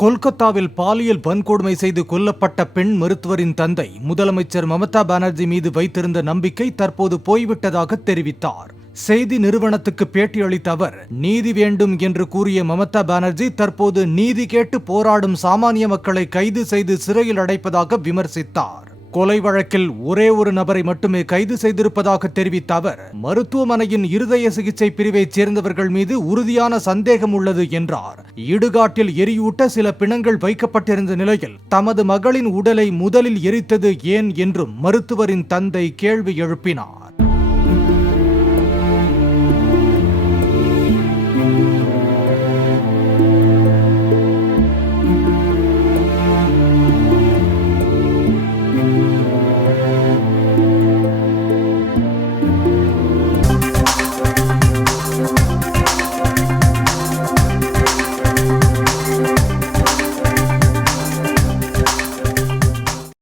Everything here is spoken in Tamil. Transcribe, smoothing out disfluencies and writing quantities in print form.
கொல்கத்தாவில் பாலியல் வன்கொடுமை செய்து கொல்லப்பட்ட பெண் மருத்துவரின் தந்தை முதலமைச்சர் மமதா பானர்ஜி மீது வைத்திருந்த நம்பிக்கை தற்போது போய்விட்டதாக தெரிவித்தார். செய்தி நிறுவனத்துக்கு பேட்டியளித்த அவர், நீதி வேண்டும் என்று கூறிய மமதா பானர்ஜி தற்போது நீதி கேட்டு போராடும் சாமானிய மக்களை கைது செய்து சிறையில் அடைப்பதாக விமர்சித்தார். கொலை வழக்கில் ஒரே ஒரு நபரை மட்டுமே கைது செய்திருப்பதாக தெரிவித்த அவர், மருத்துவமனையின் இருதய சிகிச்சை பிரிவைச் சேர்ந்தவர்கள் மீது உறுதியான சந்தேகம் உள்ளது என்றார். இடுகாட்டில் எரியூட்ட சில பிணங்கள் வைக்கப்பட்டிருந்த நிலையில் தமது மகளின் உடலை முதலில் எரித்தது ஏன் என்றும் மருத்துவரின் தந்தை கேள்வி எழுப்பினார்.